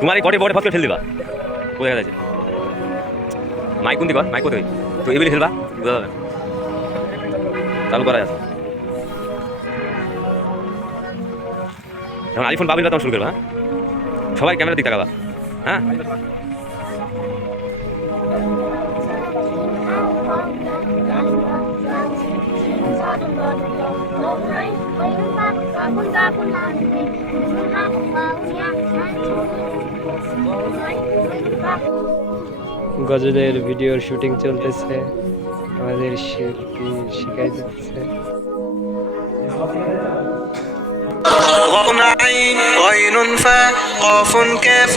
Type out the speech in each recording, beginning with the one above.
তোমার এই বটে বটে ফসকে ফেল দিবা কোথায় গেছে মাইক কোন দিবা মাইক কোথায় তো এগুলি ফেলবা বোঝা যাবে চালু করা আছে যখন আইফোন পাবিল তখন শুরু করবা হ্যাঁ সবাই ক্যামেরা দিকে তাকাবা হ্যাঁ গজলের ভিডিওর শুটিং চলতেছে আমাদের শিল্পী শিখাই দিচ্ছে غين فاء قاف كاف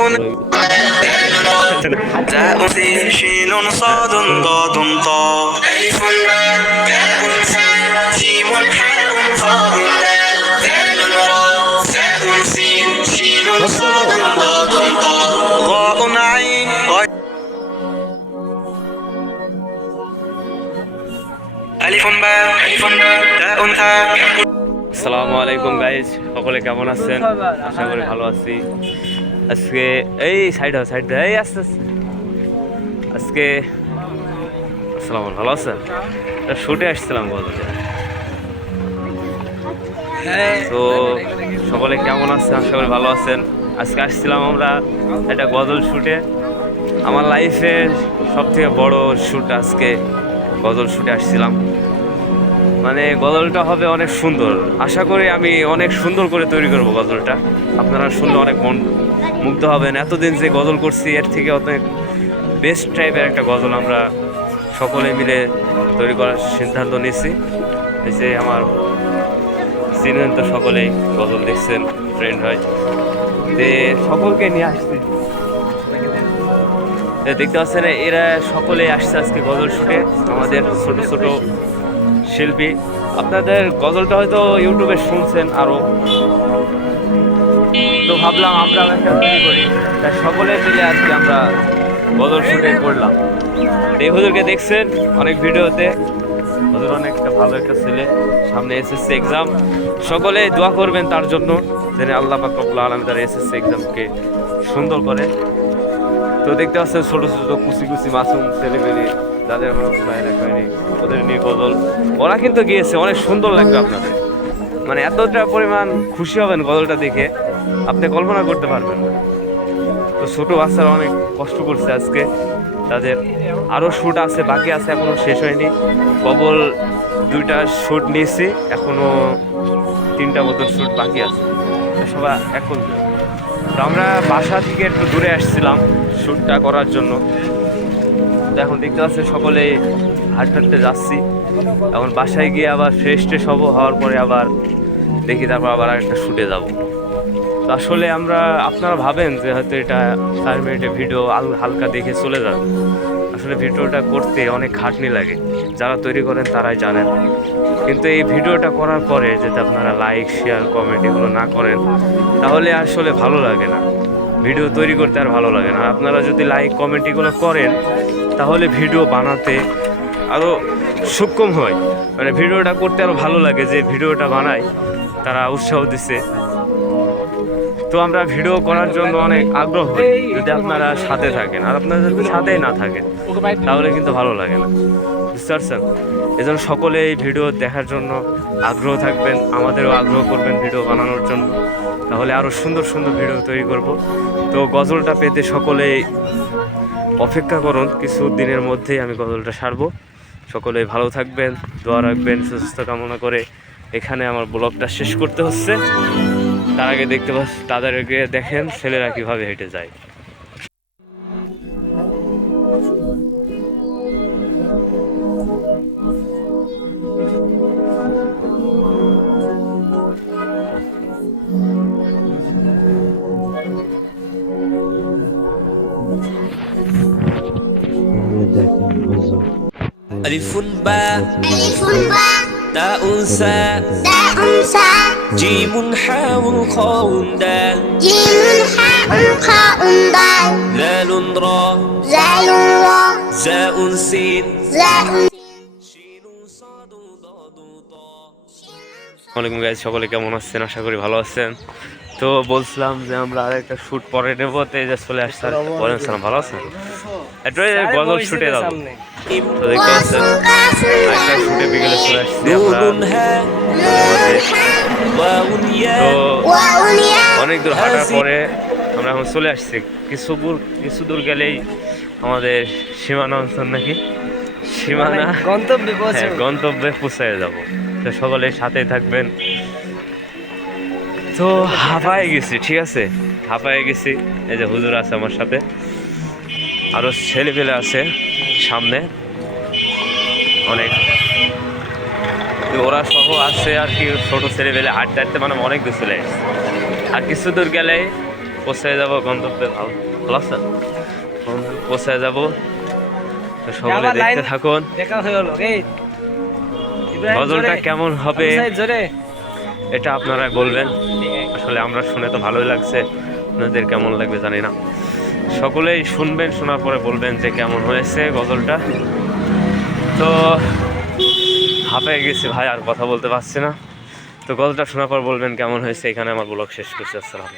تاء ثين شين صاد ضاد طاء ألف باء تاء ثاء جيم حاء خاء دال ذال راء ثاء سين شين صاد ضاد طاء غاء عين ألف باء تاء ثاء আসসালামু আলাইকুম গাইজ সকলে কেমন আছেন আশা করি ভালো আছি আজকে এই সাইড এই আস্তে আস্তে আজকে আসসালামু ভালো আছেন শুটে আসছিলাম বলতে তো সকলে কেমন আছেন আশা করি ভালো আছেন আজকে আসছিলাম আমরা একটা গজল শুটে আমার লাইফের সবথেকে বড় শুট আজকে গজল শুটে আসছিলাম মানে গজলটা হবে অনেক সুন্দর আশা করি আমি অনেক সুন্দর করে তৈরি করব গজলটা আপনারা শুনলে অনেক মন মুগ্ধ হবেন এতদিন যে গজল করছি এর থেকে অনেক বেস্ট টাইপের একটা গজল আমরা সকলে মিলে তৈরি করার সিদ্ধান্ত নিয়েছি এই যে আমার চিনেন তো সকলেই গজল দেখছেন ফ্রেন্ড হয় যে সকলকে নিয়ে আসছি দেখতে পাচ্ছেন এরা সকলেই আসছে আজকে গজল শুটে আমাদের ছোট ছোট শিল্পী আপনাদের গজলটা হয়তো ইউটিউবে শুনছেন আরও তো ভাবলাম আমরা একটা তৈরি করি তাই সকলে মিলে আজকে আমরা গজল শুটে করলাম এই হুজুরকে দেখছেন অনেক ভিডিওতে হুজুর অনেকটা ভালো একটা ছেলে সামনে এসএসসি এক্সাম সকলে দোয়া করবেন তার জন্য যেন আল্লাহ পাক রব্বুল আলামিন তার এসএসসি এক্সামকে সুন্দর করে তো দেখতে পাচ্ছেন ছোটো ছোটো কুচি কুচি মাসুম ছেলেমেয়ে যাদের আমরা গুনাহ রাখেনি ওদের নিয়ে গজল ওরা কিন্তু গিয়েছে অনেক সুন্দর লাগবে আপনাদের মানে এতটা পরিমাণ খুশি হবেন গজলটা দেখে আপনি কল্পনা করতে পারবেন না তো ছোটো বাচ্চারা অনেক কষ্ট করছে আজকে তাদের আরও শ্যুট আছে বাকি আছে এখনও শেষ হয়নি কেবল 2টা শ্যুট নিয়েছি এখনও 3টা মতন শ্যুট বাকি আছে সবাই এখন তো আমরা বাসা থেকে একটু দূরে আসছিলাম শ্যুটটা করার জন্য তো এখন দেখতে পাচ্ছি সকলে হাঁটতে যাচ্ছি এখন বাসায় গিয়ে আবার ফ্রেশ ট্রেশ হওয়ার পরে আবার দেখি তারপর আবার একটা শ্যুটে যাব তো আসলে আমরা আপনারা ভাবেন যে হয়তো এটা 4 মিনিটের ভিডিও হালকা দেখে চলে যাবে আসলে ভিডিওটা করতে অনেক খাটনি লাগে যারা তৈরি করেন তারাই জানেন কিন্তু এই ভিডিওটা করার পরে যদি আপনারা লাইক শেয়ার কমেন্ট এগুলো না করেন তাহলে আসলে ভালো লাগে না ভিডিও তৈরি করতে আর ভালো লাগে না আপনারা যদি লাইক কমেন্ট এগুলো করেন তাহলে ভিডিও বানাতে আরও সক্ষম হয় মানে ভিডিওটা করতে আরও ভালো লাগে যে ভিডিওটা বানায় তারা উৎসাহ দিচ্ছে তো আমরা ভিডিও করার জন্য অনেক আগ্রহ যদি আপনারা সাথে থাকেন আর আপনারা যদি সাথেই না থাকেন তাহলে কিন্তু ভালো লাগে না বুঝতে পারছেন এজন্য সকলে এই ভিডিও দেখার জন্য আগ্রহ থাকবেন আমাদেরও আগ্রহ করবেন ভিডিও বানানোর জন্য তাহলে আরও সুন্দর সুন্দর ভিডিও তৈরি করব তো গজলটা পেতে সকলেই অপেক্ষা করুন কিছু দিনের মধ্যেই আমি গজলটা সারবো সকলে ভালো থাকবেন দোয়া রাখবেন সুস্থ কামনা করে এখানে আমার ব্লগটা শেষ করতে হচ্ছে তার আগে দেখতে পাচ্ছি তাদেরকে দেখেন ছেলেরা কীভাবে হেঁটে যায় দেখেন ألف باء ألف باء تاء ساء تاء ساء جيم حاء خاء دال جيم حاء خاء دال دال را زال را زاء سين زاء شين صاد ضاد طاء ওয়ালাইকুম গাইস, সকলে কেমন আছেন? আশা করি ভালো আছেন। তো বলছিলাম যে আমরা আরেকটা শুট পরে নেবো, তো এই যে চলে আসছে। ওয়ালাইকুম সালাম, ভালো আছেন? একটু গজল শুটে যাবো। তো দেখতে পাচ্ছেন একটা শুটে বিকেলে চলে আসছি আমরা। তো অনেক দূর হাঁটার পরে আমরা এখন চলে আসছি। কিছু দূর গেলেই আমাদের সীমানা অঞ্চল, নাকি সীমানা গন্তব্যে পৌঁছে যাব। তো সকলে সাথেই থাকবেন। তো হাঁপায়ে গেছি, ঠিক আছে, হাঁপায়ে গেছি। এই যে হুজুর আছে আমার সাথে, আরো ছেলেপেলে আছে সামনে অনেক, ওরা সহ আছে আর কি। ছোট ছেলেপেলে হাঁটতে হাঁটতে মানে অনেক দূর চলে আসছে। আর কিছু দূর গেলেই পৌঁছে যাবো গন্তব্যে। ভালো আছে, পৌঁছে যাবো। তো সকলে দেখতে থাকুন। গজলটা কেমন হবে এটা আপনারা বলবেন। আসলে আমরা শুনে তো ভালোই লাগছে, আপনাদের কেমন লাগবে জানি না। সকলেই শুনবেন, শোনার পরে বলবেন যে কেমন হয়েছে গজলটা। তো হাঁপিয়ে গেছি ভাই, আর কথা বলতে পারছি না। তো গজলটা শোনার পর বলবেন কেমন হয়েছে। এখানে আমার ব্লগ শেষ করছি। আসসালাম।